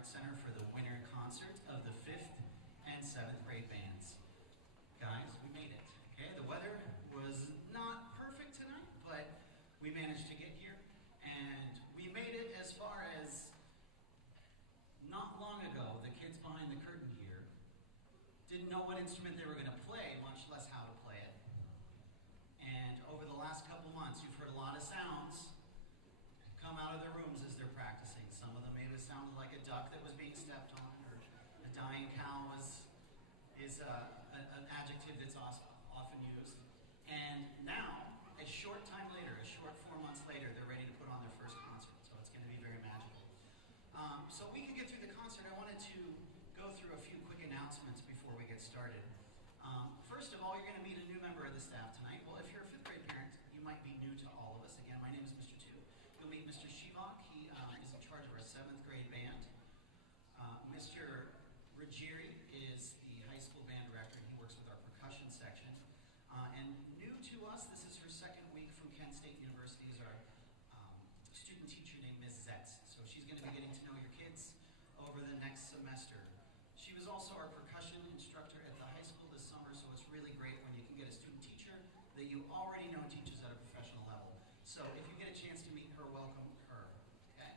Arts Center for the winter concert of the 5th and 7th grade bands. Guys, we made it. Okay, the weather was not perfect tonight, but we managed to get here, and we made it as far as not long ago. The kids behind the curtain here didn't know what instrument they were going to play, much less how to play it. And over the last couple months, you've heard a lot of sounds come out of their rooms as they're practicing. Some of them may have sounded like a duck that was being stepped on, or a dying cow is an adjective that's often used. And now, a short time later, a short 4 months later, they're ready to put on their first concert. So it's going to be very magical. So we can get through the concert. I wanted to go through a few quick announcements before we get started. First of all, you're going to meet a new member of the staff tonight. Well, if you're a 5th grade parent, you might be new to all of us. Again, my name is Mr. Tu. You'll meet Mr. Shivak. He is in charge of our 7th grade band. Mr. Rajiri is the high school band director, and he works with our percussion section. And new to us, this is her 2nd week from Kent State University, is our student teacher named Ms. Zetz. So she's going to be getting to know your kids over the next semester. She was also our percussion instructor at the high school this summer, so it's really great when you can get a student teacher that you already know teaches at a professional level. So if you get a chance to meet her, welcome her. Okay?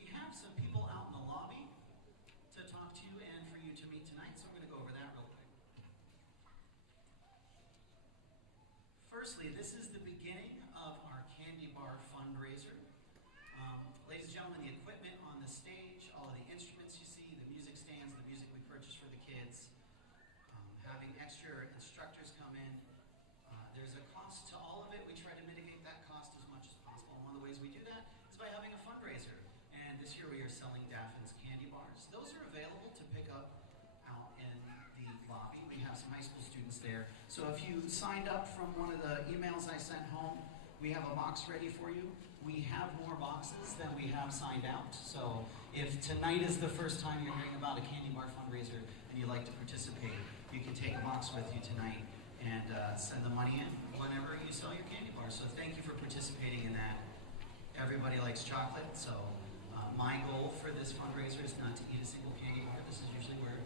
We have some people out in the lobby to talk to you and for you to meet tonight, so I'm going to go over that real quick. Firstly, this is the beginning of our candy bar fundraiser. Ladies and gentlemen, the equipment on the stage, all of the instruments you see, the music stands, the music we purchased for the kids, having extra instructors come in. There's a cost to all of it. We try to mitigate that cost as much as possible. And one of the ways we do that is by having a fundraiser. And this year we are selling Daffin's candy bars. Those are available to pick up out in the lobby. We have some high school students there. So if you signed up from one of the emails I sent home, we have a box ready for you. We have more boxes than we have signed out. So if tonight is the first time you're hearing about a candy bar fundraiser and you'd like to participate, you can take a box with you tonight and send the money in whenever you sell your candy bars. So thank you for participating in that. Everybody likes chocolate, so my goal for this fundraiser is not to eat a single candy bar. This is usually where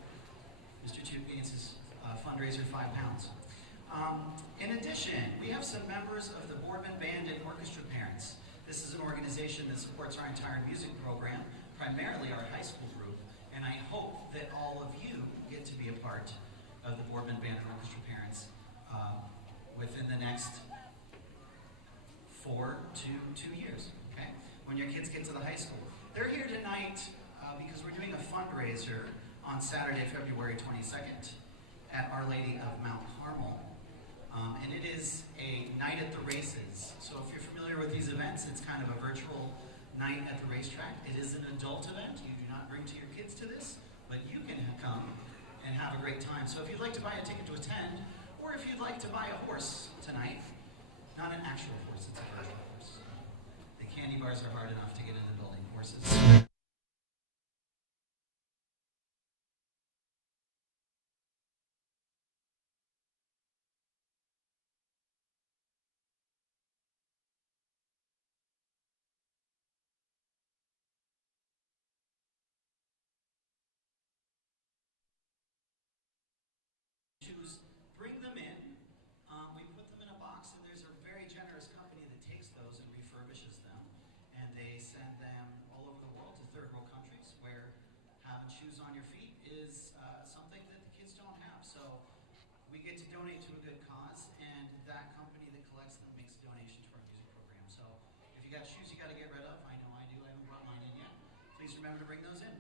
Mr. Tu gains his fundraiser 5 pounds. In addition, we have some members of the Boardman Band and Orchestra Parents. This is an organization that supports our entire music program, primarily our high school group, and I hope that all of you get to be a part of the Boardman Band and Orchestra Parents within the next 4 to 2 years, okay? When your kids get to the high school. They're here tonight because we're doing a fundraiser on Saturday, February 22nd at Our Lady of Mount Carmel. And it is a night at the races. So if you're familiar with these events, it's kind of a virtual night at the racetrack. It is an adult event. You do not bring to your kids to this, but you can come and have a great time. So if you'd like to buy a ticket to attend, or if you'd like to buy a horse tonight, not an actual horse, it's a virtual horse. The candy bars are hard enough to get in the building. Horses. Bring them in. We put them in a box, and there's a very generous company that takes those and refurbishes them, and they send them all over the world to third world countries where having shoes on your feet is something that the kids don't have. So we get to donate to a good cause, and that company that collects them makes a donation to our music program. So if you got shoes you got to get rid of, I know I do. I haven't brought mine in yet. Please remember to bring those in.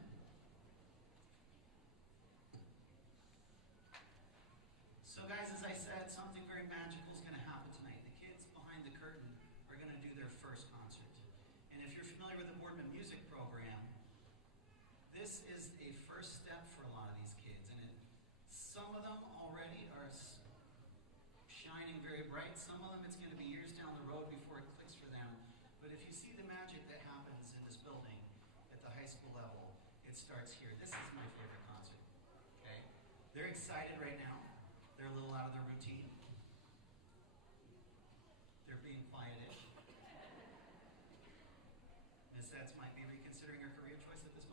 So guys, as I said, something very magical is going to happen tonight. The kids behind the curtain are going to do their first concert. And if you're familiar with the Boardman music program, this is a first step for a lot of these kids. And some of them already are shining very bright. Some of them it's going to be years down the road before it clicks for them. But if you see the magic that happens in this building at the high school level, it starts here. This is my favorite concert. Okay? They're excited right now. They're a little out of their routine. They're being quietish. Ms. Setz might be reconsidering her career choice at this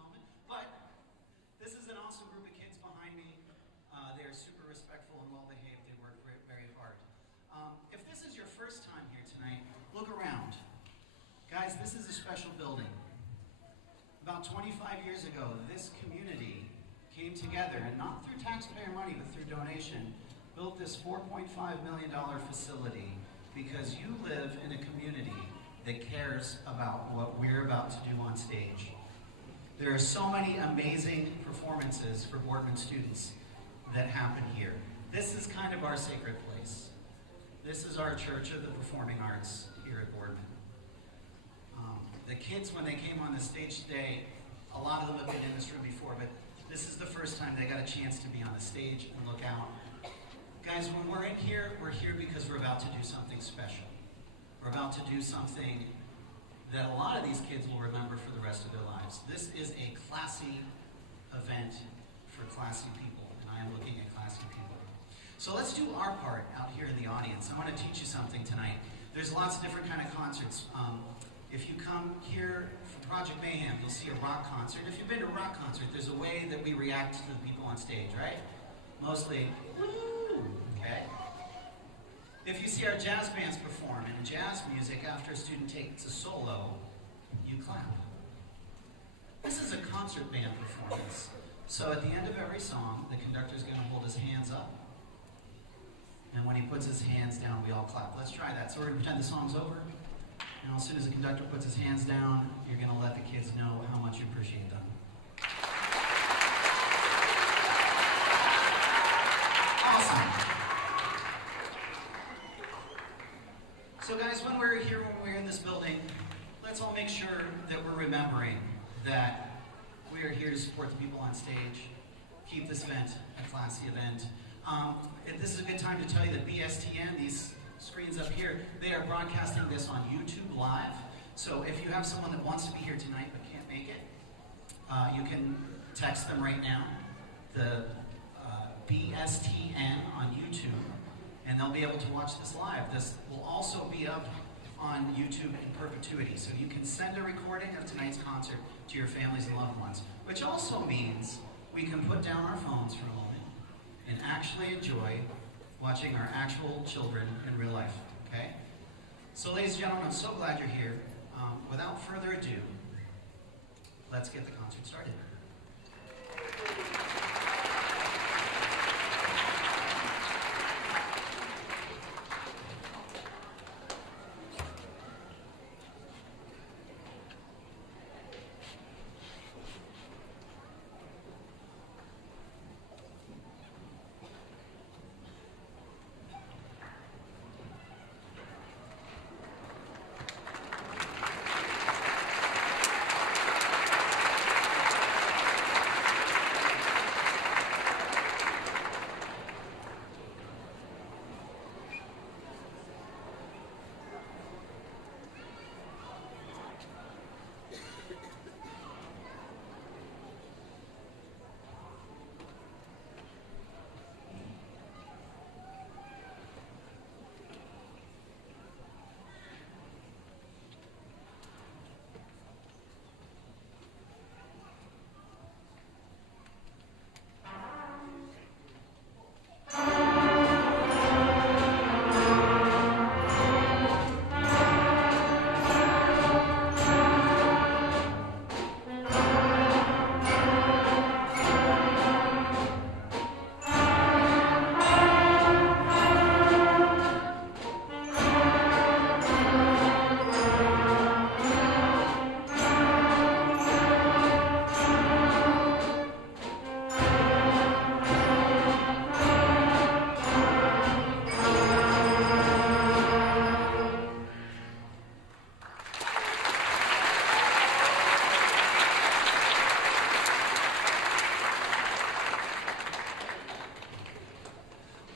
this is a special building. About 25 years ago, this community came together, and not through taxpayer money, but through donation, built this $4.5 million facility because you live in a community that cares about what we're about to do on stage. There are so many amazing performances for Boardman students that happen here. This is kind of our sacred place. This is our Church of the Performing Arts here at Boardman. The kids, when they came on the stage today, a lot of them have been in this room before, but this is the first time they got a chance to be on the stage and look out. Guys, when we're here because we're about to do something special. We're about to do something that a lot of these kids will remember for the rest of their lives. This is a classy event for classy people, and I am looking at classy people. So let's do our part out here in the audience. I want to teach you something tonight. There's lots of different kind of concerts. If you come here for Project Mayhem, you'll see a rock concert. If you've been to a rock concert, there's a way that we react to the people on stage, right? Mostly, woo, okay? If you see our jazz bands perform in jazz music after a student takes a solo, you clap. This is a concert band performance. So at the end of every song, the conductor's going to hold his hands up. And when he puts his hands down, we all clap. Let's try that. So we're going to pretend the song's over. And as soon as the conductor puts his hands down, you're going to let the kids know how much you appreciate them. Awesome. So guys, when we're here, when we're in this building, let's all make sure that we're remembering that we are here to support the people on stage, keep this event a classy event. This is a good time to tell you that BSTN, these screens up here, they are broadcasting this on YouTube Live. So if you have someone that wants to be here tonight but can't make it, you can text them right now, the BSTN on YouTube, and they'll be able to watch this live. This will also be up on YouTube in perpetuity. So you can send a recording of tonight's concert to your families and loved ones, which also means we can put down our phones for a moment and actually enjoy watching our actual children in real life, okay? So ladies and gentlemen, I'm so glad you're here. Without further ado, let's get the concert started.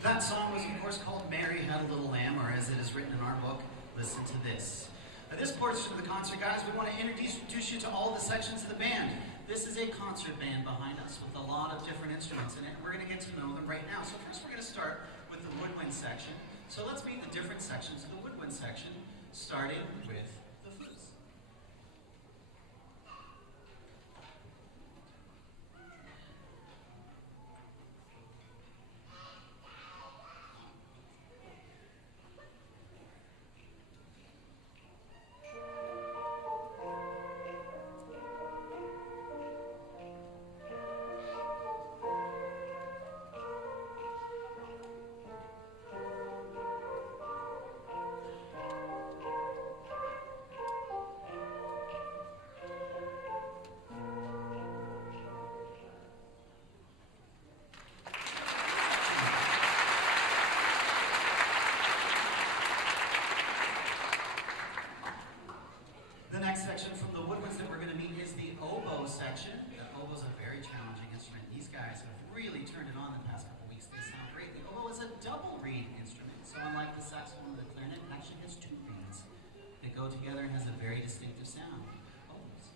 That song was, of course, called Mary Had a Little Lamb, or as it is written in our book, Listen to This. At this portion of the concert, guys, we want to introduce you to all the sections of the band. This is a concert band behind us with a lot of different instruments in it, and we're going to get to know them right now. So first we're going to start with the woodwind section. So let's meet the different sections of the woodwind section, starting with the flutes. section from the woodwinds that we're going to meet is the oboe section. The oboe is a very challenging instrument. These guys have really turned it on the past couple weeks. They sound great. The oboe is a double reed instrument, so unlike the saxophone or the clarinet, it actually has two reeds that go together and has a very distinctive sound. Oboes.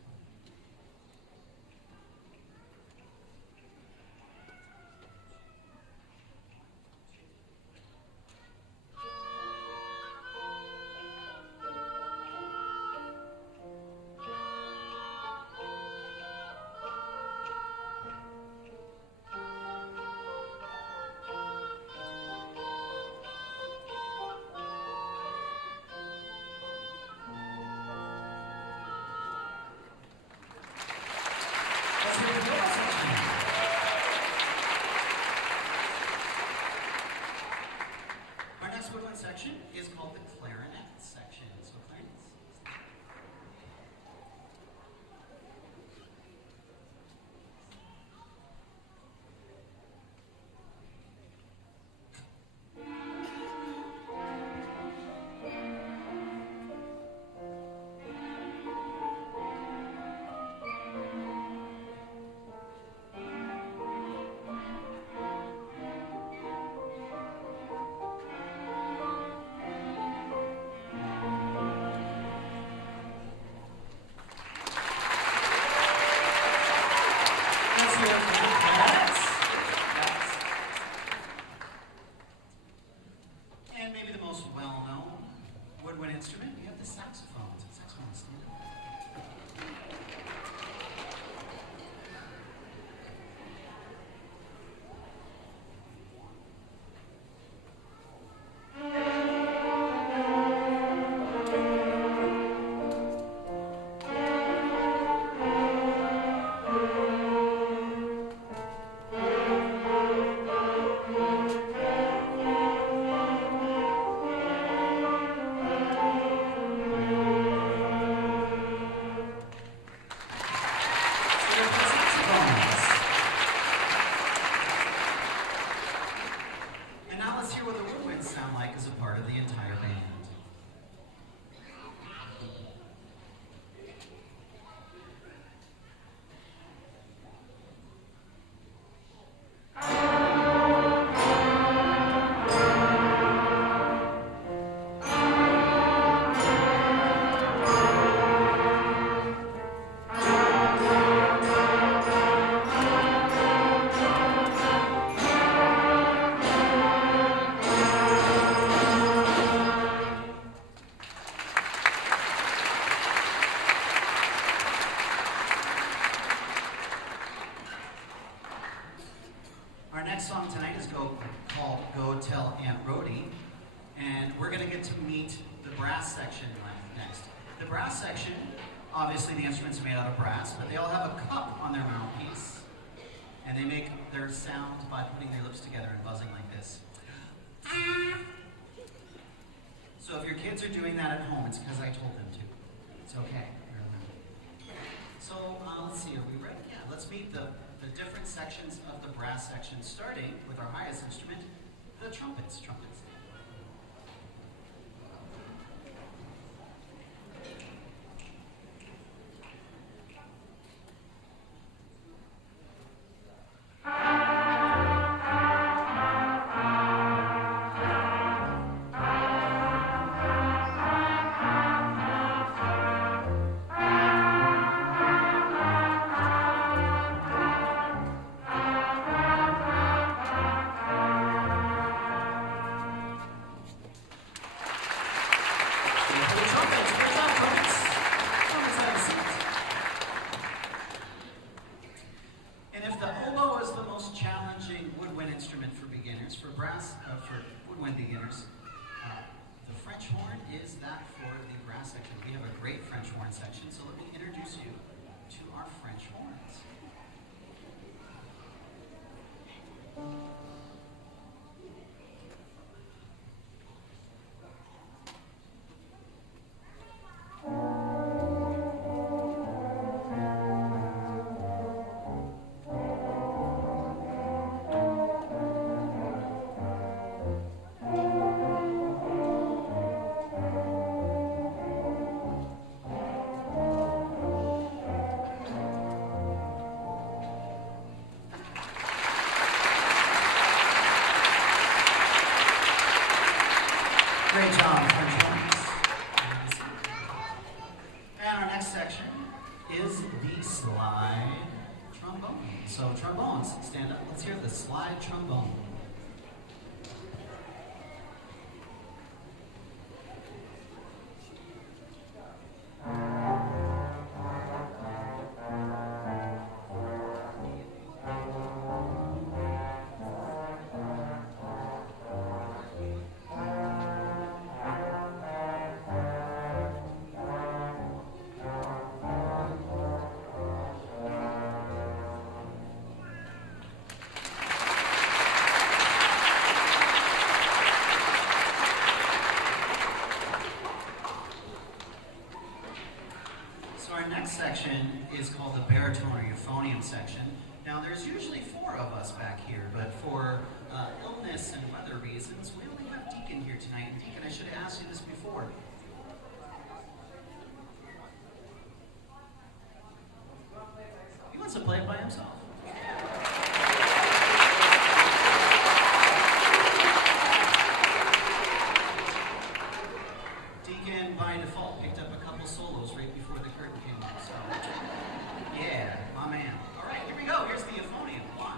Our next woodwind section is called the clarinet section. So clarinets. And maybe the most well-known woodwind instrument, we have the saxophones. Saxophone, stand up. And now let's hear what the woodwinds sound like as a part of the entire band. Our next song tonight is called Go Tell Aunt Rhody, and we're going to get to meet the brass section next. The brass section, obviously the instruments are made out of brass, but they all have a cup on their mouthpiece, and they make their sound by putting their lips together and buzzing like this. So if your kids are doing that at home, it's because I told them to. It's okay. So let's see, are we ready? Yeah, let's meet the different sections of the brass section, starting with our highest instrument, the trumpets. And if the oboe is the most challenging woodwind instrument for beginners, for woodwind beginners, the French horn is that for the brass section. We have a great French horn section, so let me introduce you to our French horns. And our next section is the slide trombone. So trombones, stand up. Let's hear the slide trombone. Section is called the baritone or euphonium section. Now there's usually 4 of us back here, but for illness and weather reasons, we only have Deacon here tonight. And Deacon, I should have asked you this before. He wants to play it by himself. Deacon, by default, picked up a couple solos right before the curtain came up. So, yeah, my man. All right, here we go. Here's the euphonium. 1.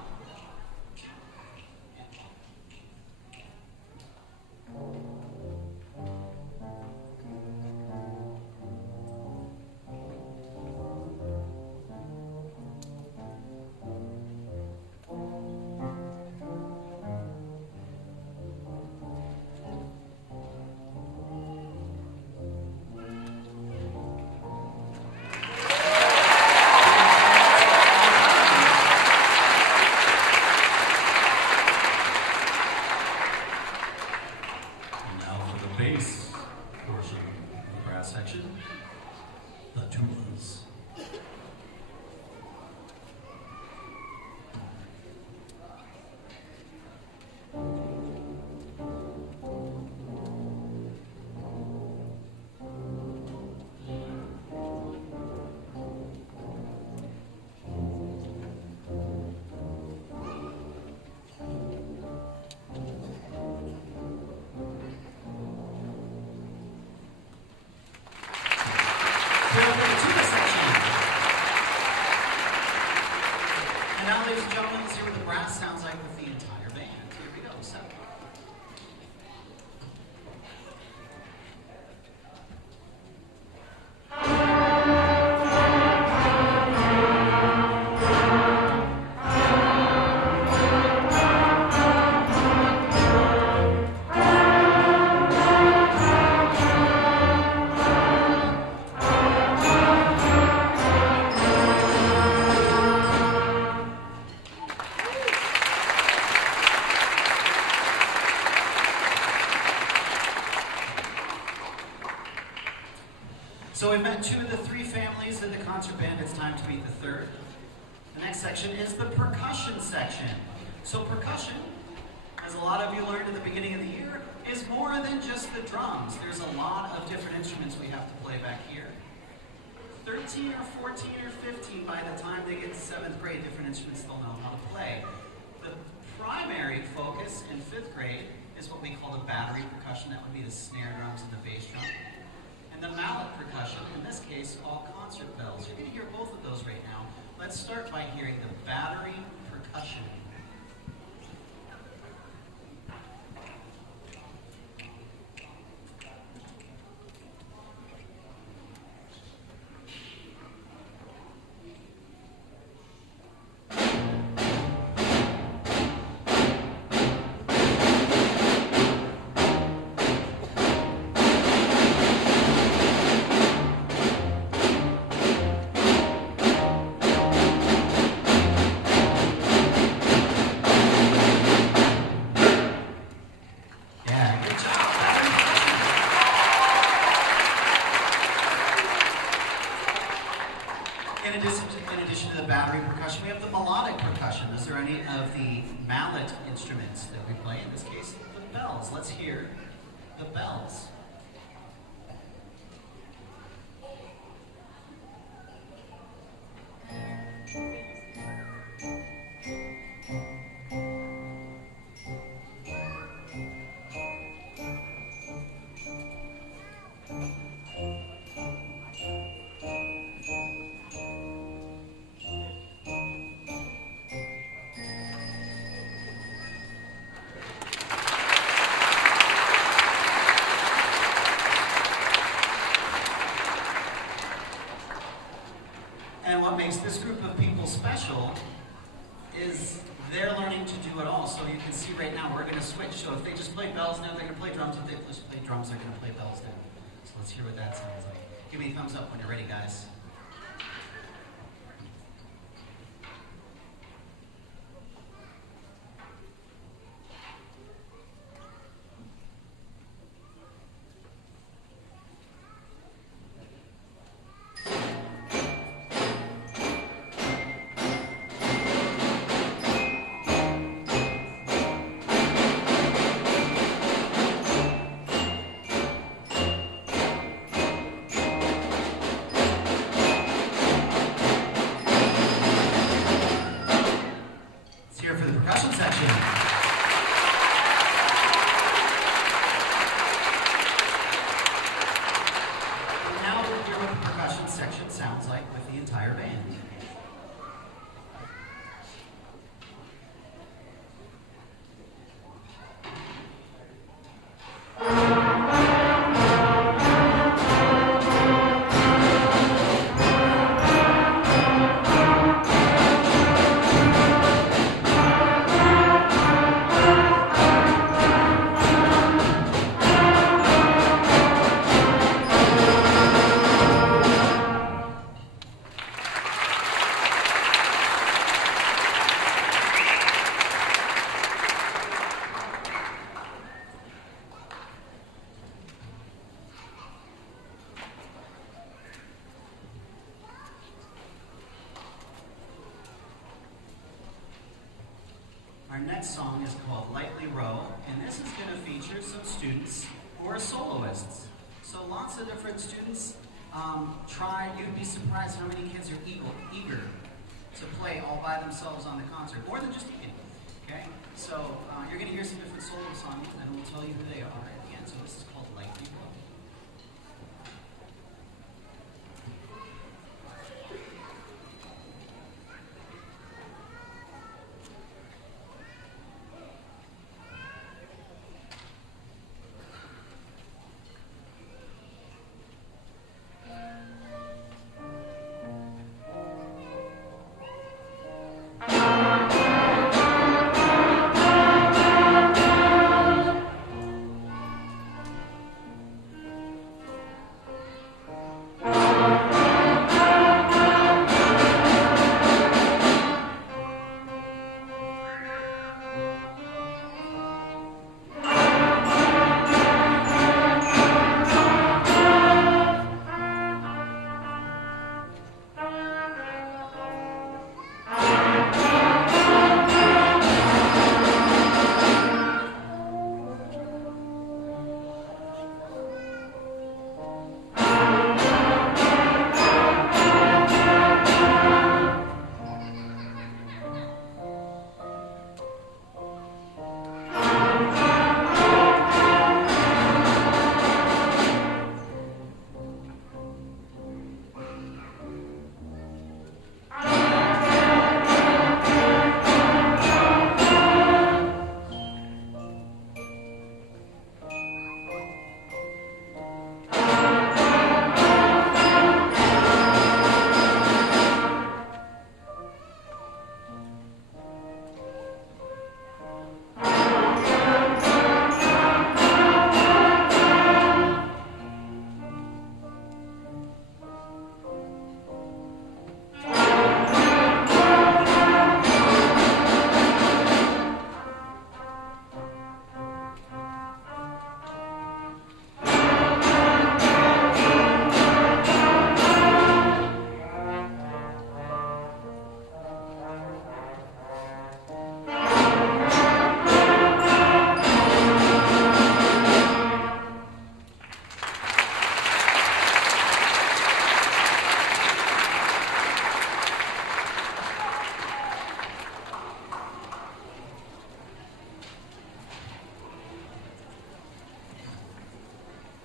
Ladies and gentlemen, let's hear what the brass sounds like with the entire band. Here we go. 7. So we've met 2 of the 3 families in the concert band. It's time to meet the 3rd. The next section is the percussion section. So percussion, as a lot of you learned at the beginning of the year, is more than just the drums. There's a lot of different instruments we have to play back here. 13 or 14 or 15, by the time they get to 7th grade, different instruments they'll know how to play. The primary focus in 5th grade is what we call the battery percussion. That would be the snare drums and the bass drum. And the mallet percussion, in this case, all concert bells. You're going to hear both of those right now. Let's start by hearing the battery percussion. We have the melodic percussion. Is there any of the mallet instruments that we play? In this case, the bells. Let's hear the bells. And what makes this group of people special is they're learning to do it all. So you can see right now we're going to switch. So if they just play bells now, they're going to play drums. If they just play drums, they're going to play bells now. So let's hear what that sounds like. Give me a thumbs up when you're ready, guys. For the percussion section. And now we'll hear what the percussion section sounds like with the entire band. Our next song is called Lightly Row, and this is going to feature some students who are soloists. So lots of different students try. You'd be surprised how many kids are eager to play all by themselves on the concert, more than just eating. Okay? So you're going to hear some different solo songs, and we'll tell you who they are at the end. So this is called Lightly Row.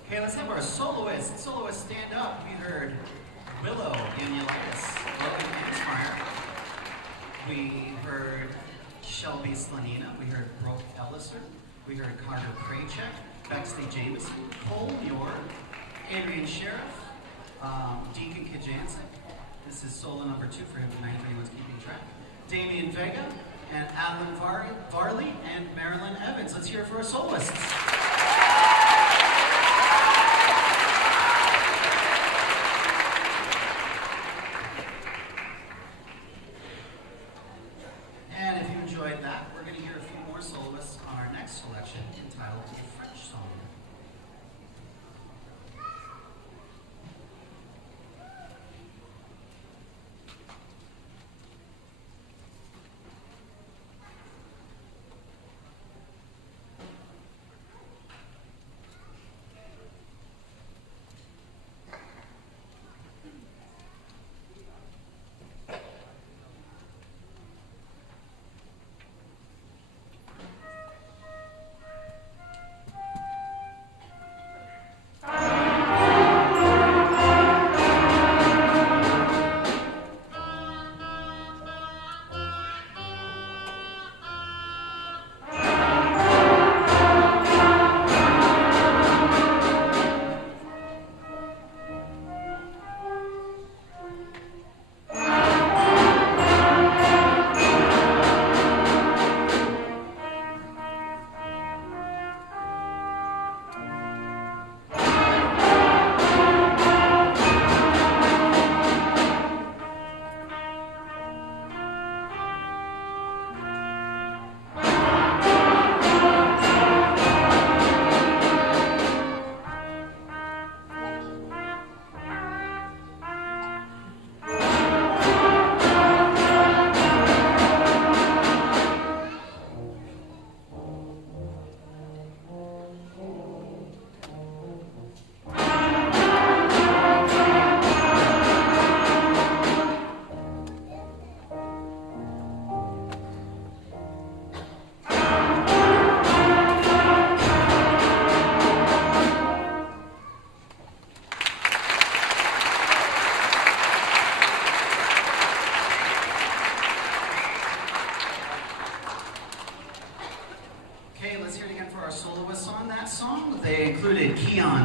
Okay, let's have our soloists. Soloists, stand up. We heard Willow Danielitis, Logan Hansmeyer. We heard Shelby Slanina. We heard Brooke Elliser. We heard Carter Krajcek, Bexley Jameson, Cole Muir, Adrian Sheriff, Deacon Kajancic. This This is solo number 2 for him tonight, if anyone's keeping track. Damian Vega and Adeline Varley and Marilyn Evans. Let's hear it for our soloists. And if you enjoyed that, we're going to hear a few more soloists on our next selection entitled A French Song.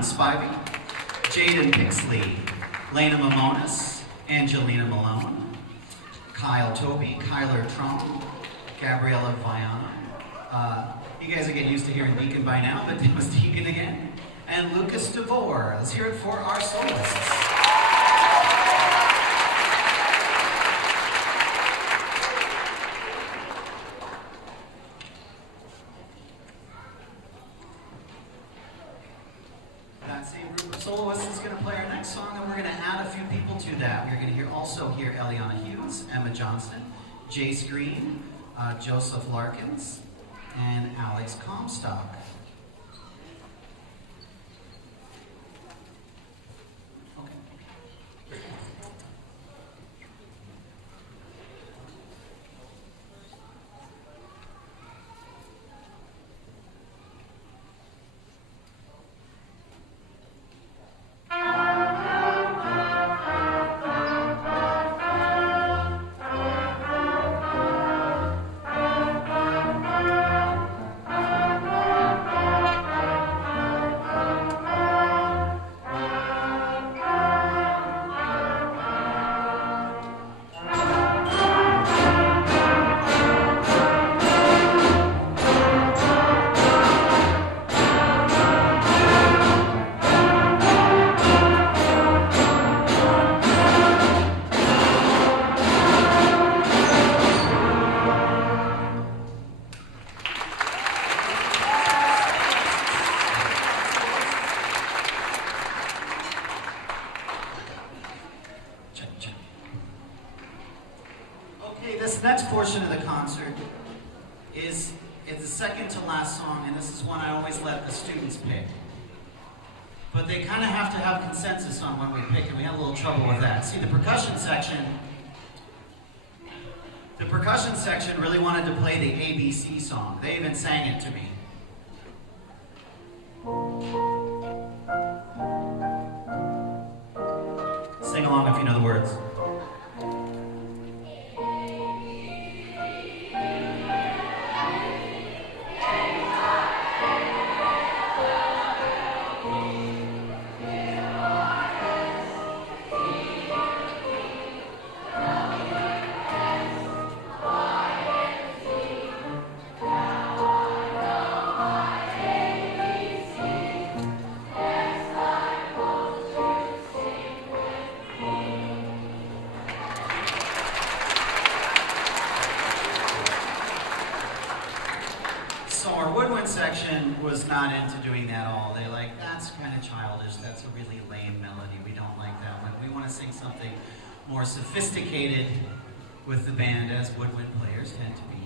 Spivey, Jayden Pixley, Lena Mamonis, Angelina Malone, Kyle Toby, Kyler Trump, Gabriella Viana. You guys are getting used to hearing Deacon by now, but it was Deacon again. And Lucas DeVore. Let's hear it for our soloists. Soloist is going to play our next song, and we're going to add a few people to that. You're going to also hear Eliana Hughes, Emma Johnston, Jace Green, Joseph Larkins, and Alex Comstock. Next portion of the concert is the second to last song, and this is one I always let the students pick. But they kind of have to have consensus on when we pick, and we had a little trouble with that. See, the percussion section really wanted to play the ABC song. They even sang it to me. Sing along if you know the words. section was not into doing that all. They're like, that's kind of childish. That's a really lame melody. We don't like that one. We want to sing something more sophisticated with the band, as woodwind players tend to be.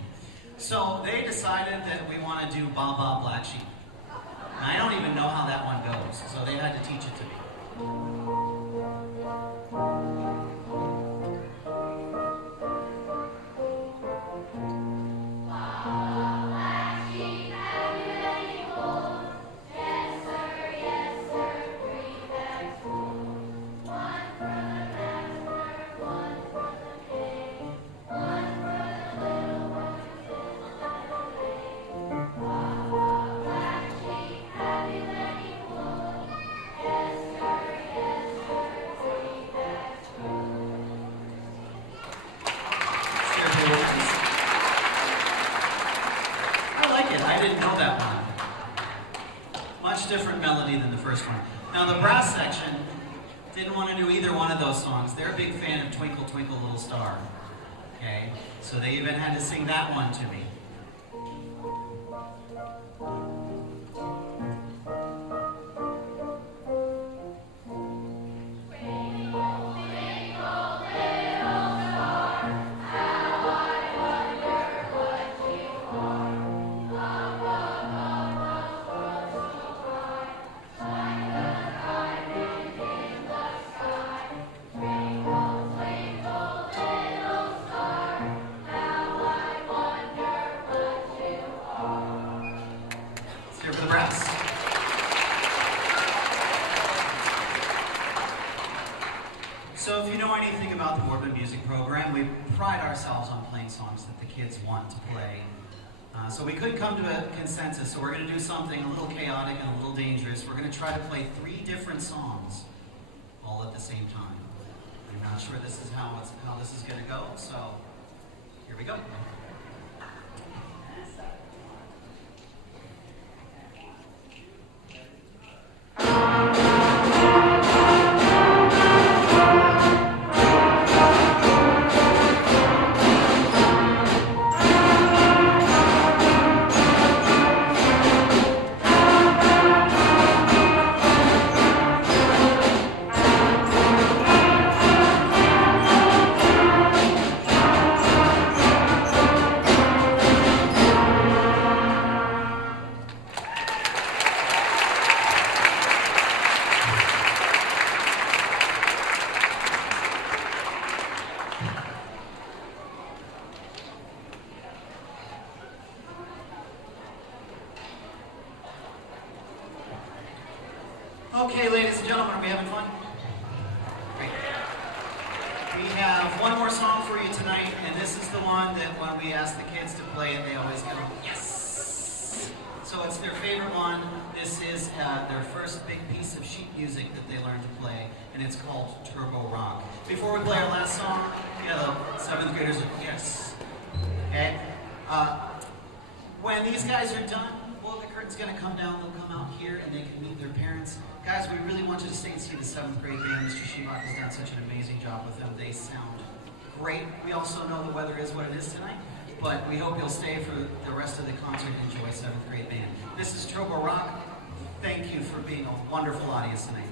So they decided that we want to do Ba Ba Black Sheep. And I don't even know how that one goes, so they had to teach it to me. Different melody than the first one. Now the brass section didn't want to do either one of those songs. They're a big fan of Twinkle Twinkle Little Star. Okay? So they even had to sing that one to me. So if you know anything about the Boardman music program, we pride ourselves on playing songs that the kids want to play. So we couldn't come to a consensus, so we're going to do something a little chaotic and a little dangerous. We're going to try to play 3 different songs all at the same time. I'm not sure this is how this is going to go, so here we go. Okay, ladies and gentlemen, are we having fun? Great. We have one more song for you tonight, and this is the one that when we ask the kids to play it, they always go, yes! So it's their favorite one. This is their first big piece of sheet music that they learned to play, and it's called Turbo Rock. Before we play our last song, the 7th graders are, yes. Okay? When these guys are done, well, the curtain's going to come down. They'll come out here, and they can meet their parents. Guys, we really want you to stay and see the 7th grade band. Mr. Shebach has done such an amazing job with them. They sound great. We also know the weather is what it is tonight, but we hope you'll stay for the rest of the concert and enjoy 7th grade band. This is Turbo Rock. Thank you for being a wonderful audience tonight.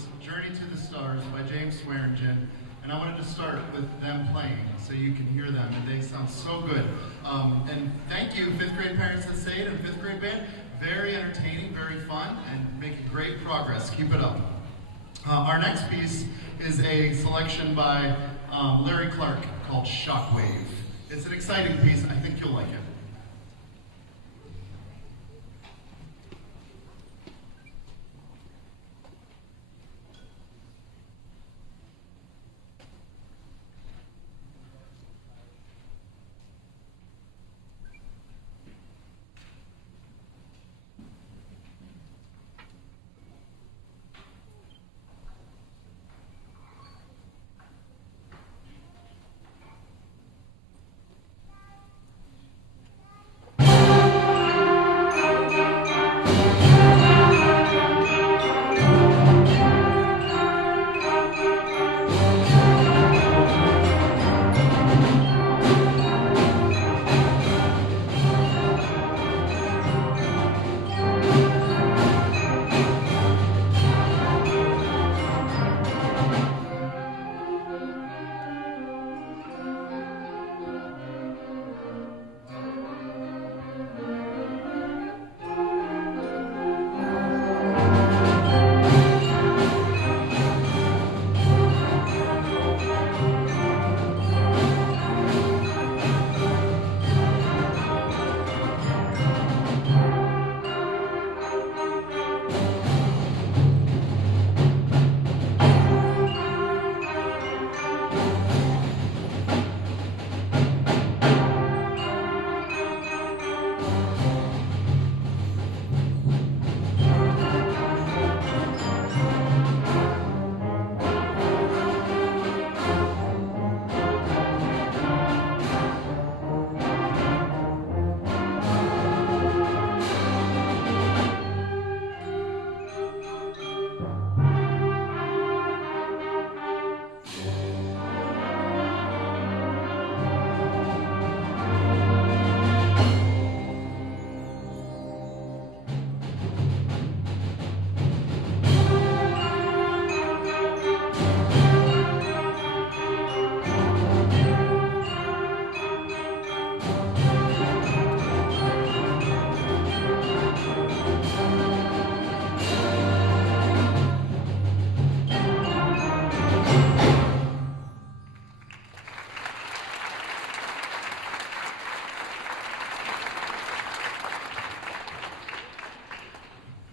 is Journey to the Stars by James Swearingen, and I wanted to start with them playing so you can hear them, and they sound so good. And thank you, 5th grade parents that stayed and 5th grade band. Very entertaining, very fun, and making great progress. Keep it up. Our next piece is a selection by Larry Clark called Shockwave. It's an exciting piece. I think you'll like it.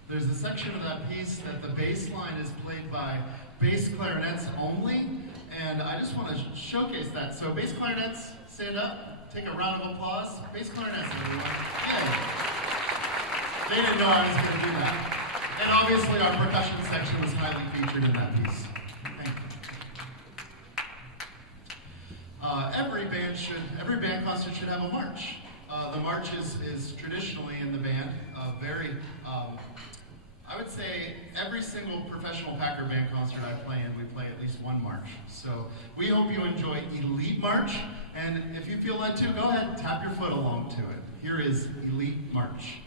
There's a section of that piece that the bass line is played by bass clarinets only, and I just want to showcase that. So bass clarinets, stand up, take a round of applause. Bass clarinets, everyone. Yeah. They didn't know I was going to do that. And obviously our percussion section was highly featured in that piece. Thank you. Every band concert should have a march. The march is traditionally in the band I would say every single professional Packer band concert I play in, we play at least one march. So we hope you enjoy Elite March, and if you feel led to, go ahead and tap your foot along to it. Here is Elite March.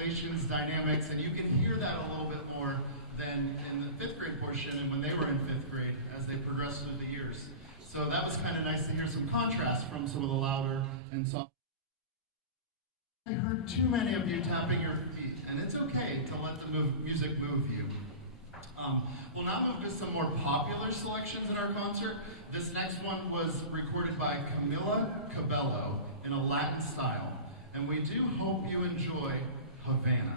articulations, dynamics, and you can hear that a little bit more than in the fifth grade portion and when they were in fifth grade as they progressed through the years. So that was kind of nice to hear some contrast from some of the louder and soft. I heard too many of you tapping your feet, and it's okay to let the music move you. We'll now move to some more popular selections in our concert. This next one was recorded by Camila Cabello in a Latin style, and we do hope you enjoy Havana.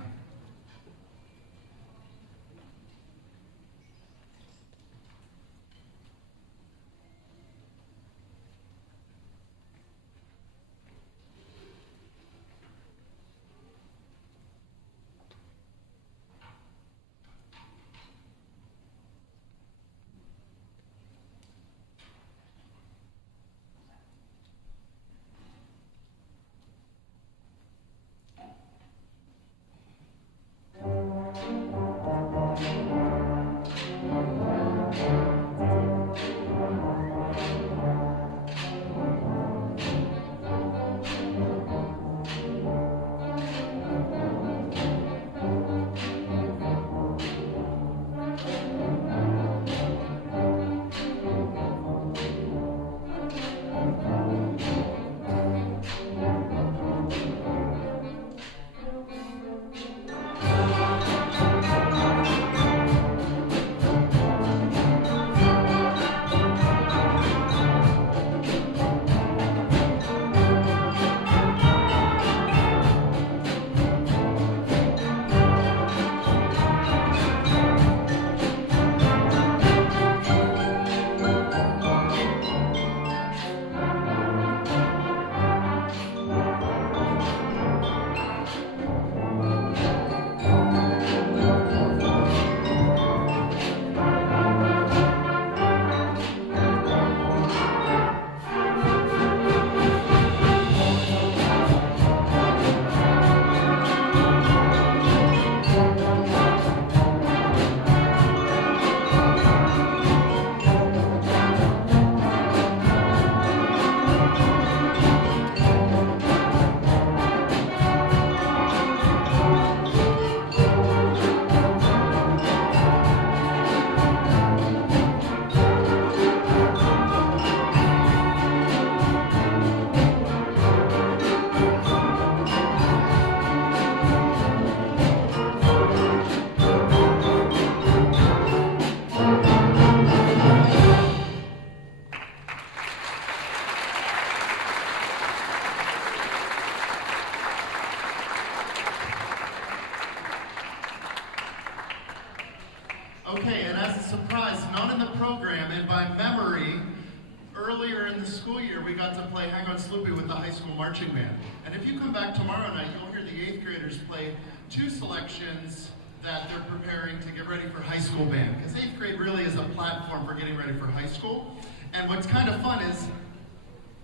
Okay, and as a surprise, not in the program, and by memory, earlier in the school year, we got to play Hang On Sloopy with the high school marching band. And if you come back tomorrow night, you'll hear the 8th graders play 2 selections that they're preparing to get ready for high school band. Because 8th grade really is a platform for getting ready for high school. And what's kind of fun is,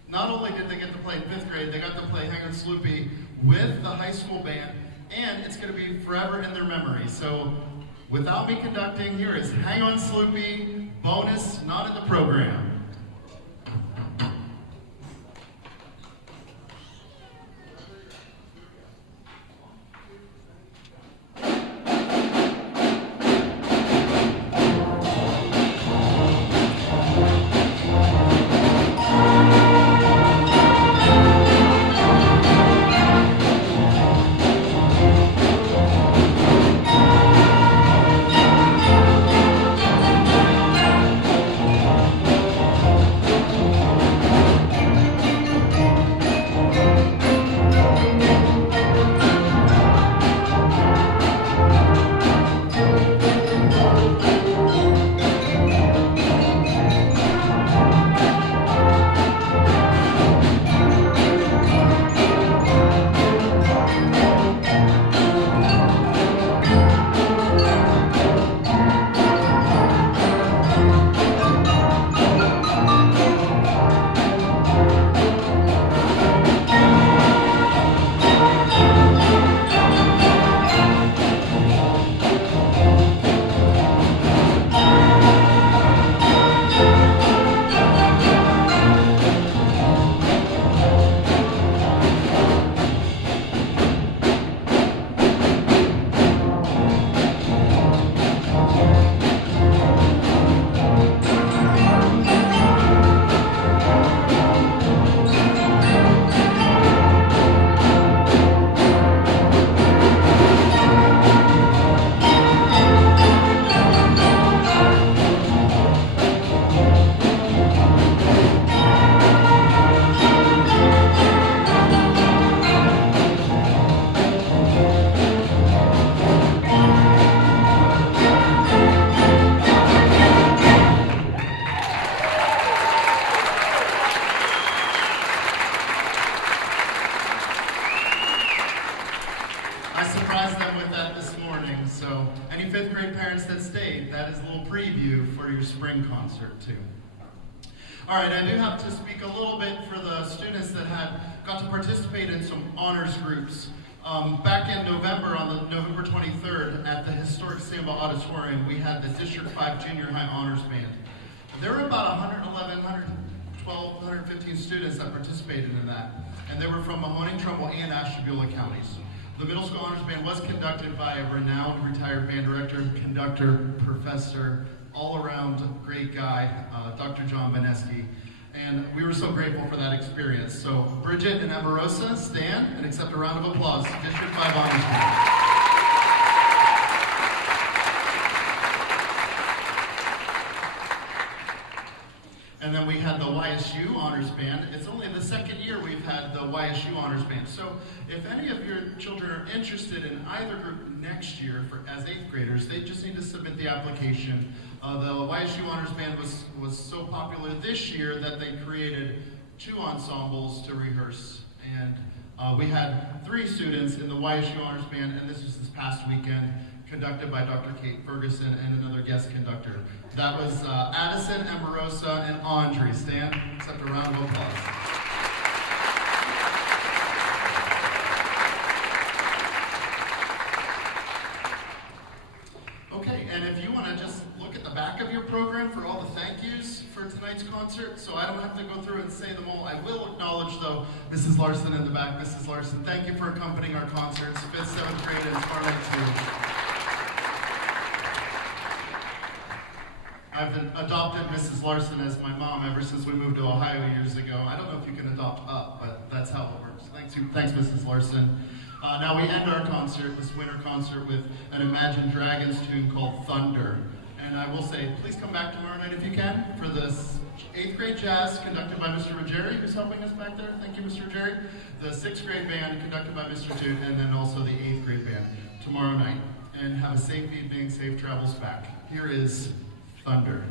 not only did they get to play in 5th grade, they got to play Hang On Sloopy with the high school band, and it's going to be forever in their memory. So, without me conducting, here is Hang On Sloopy, bonus, not in the program. surprised them with that this morning. So any fifth grade parents that stayed, that is a little preview for your spring concert too. All right, I do have to speak a little bit for the students that got to participate in some honors groups. Back in November, on the November 23rd, at the historic Samba Auditorium, we had the District 5 Junior High Honors Band. There were about 111, 112, 115 students that participated in that, and they were from Mahoning, Trumbull, and Ashtabula counties. The middle school honors band was conducted by a renowned retired band director, conductor, professor, all-around great guy, Dr. John Vaneski. And we were so grateful for that experience. So Bridget and Amorosa, stand and accept a round of applause. District 5 Honors Band. And then we had the YSU Honors Band. It's only the second year we've had the YSU Honors Band. So if any of your children are interested in either group next year as 8th graders, they just need to submit the application. The YSU Honors Band was so popular this year that they created 2 ensembles to rehearse. And we had 3 students in the YSU Honors Band, and this was this past weekend, conducted by Dr. Kate Ferguson and another guest conductor. That was Addison, Amorosa, and Andre. Stand, accept a round of applause. Okay, and if you want to just look at the back of your program for all the thank yous for tonight's concert, so I don't have to go through and say them all. I will acknowledge, though, Mrs. Larson in the back. Mrs. Larson, thank you for accompanying our concerts, 5th, 7th grade, and Scarlet too. I've adopted Mrs. Larson as my mom ever since we moved to Ohio years ago. I don't know if you can adopt up, but that's how it works. Thanks, Mrs. Larson. Now we end our concert, this winter concert, with an Imagine Dragons tune called Thunder. And I will say, please come back tomorrow night if you can for this 8th grade jazz conducted by Mr. Ruggieri, who's helping us back there. Thank you, Mr. Ruggieri. The 6th grade band conducted by Mr. Toot, and then also the 8th grade band tomorrow night. And have a safe evening, safe travels back. Here is Thunder.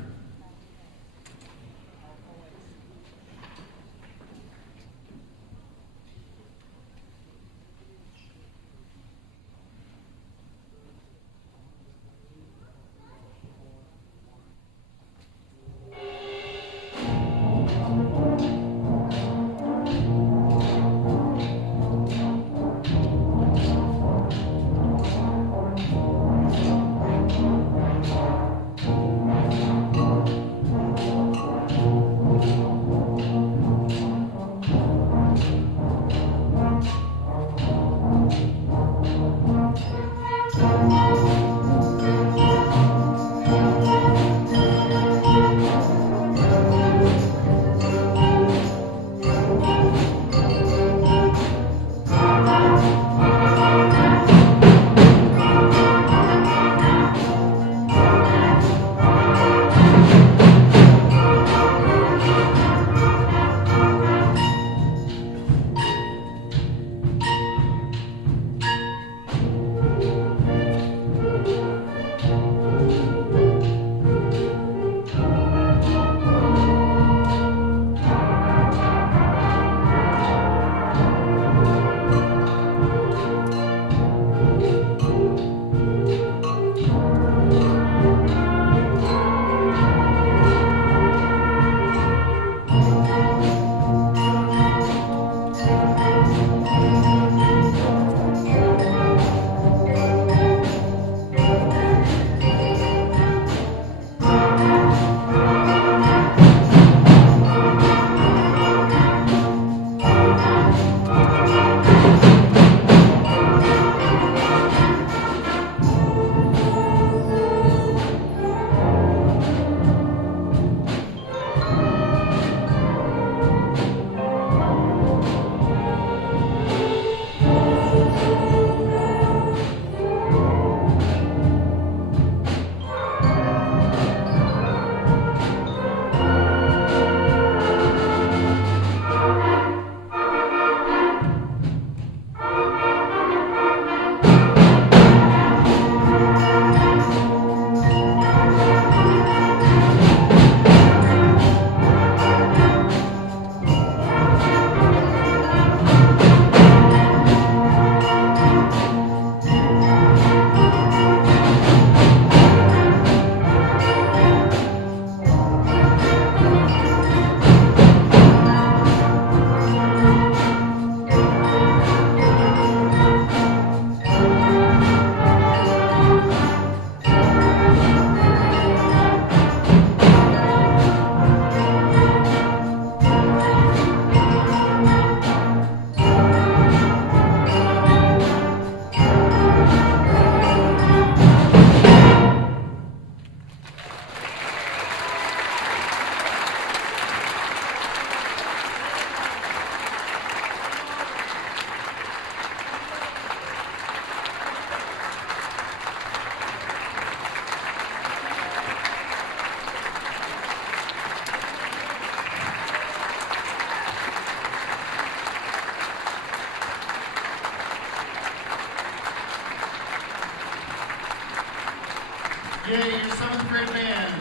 Yay, your 7th grade band.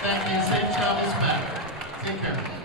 Thank you. Safe travels back. Take care.